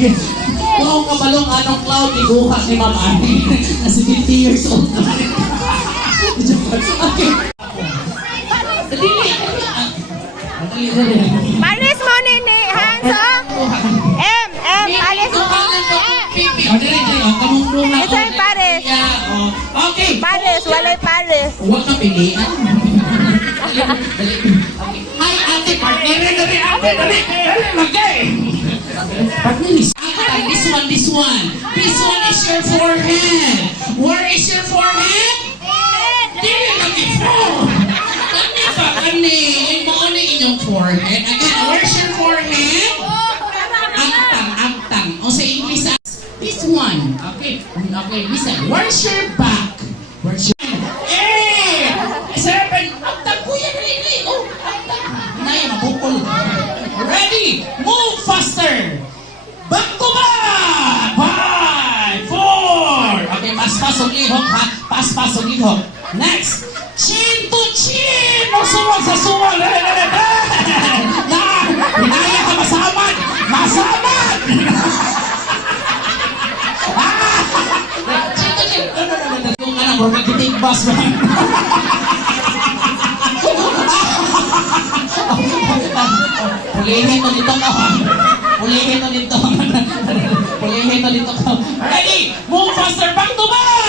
Kung kabalong anong cloud, iguha ni Ma'am Ani. Na 70 years old na. Okay. Malis mo nini, Hanso. Malis mo. Isa'y pares. Okay. Pares, walay pares. Huwag ka pilihan. Ay, ate, partner. This one is your forehead. Where is your forehead? Dili lagi po. Kani ba kani? Mo ni inyong forehead. Again, where's your forehead? Angtang. O sa English, this one. Okay, listen. Where's your back? Where's your... Eh! Seven! Angtang kuya, dali. Oh, angtang. Naya, mabukol. Ready? Move faster. Back to back! 5, 4! Okay, pas-pasong ihok ha. Pas-pasong ihok. Next! Chin to chin! O suwag sa suwag! Hinaya ka masamad! Masamad! Chin to chin! Yung anak mo, mag-take bus ba? Pulihin mo dito ka. Pulihin mo dito. Ready? Move faster. Back to back.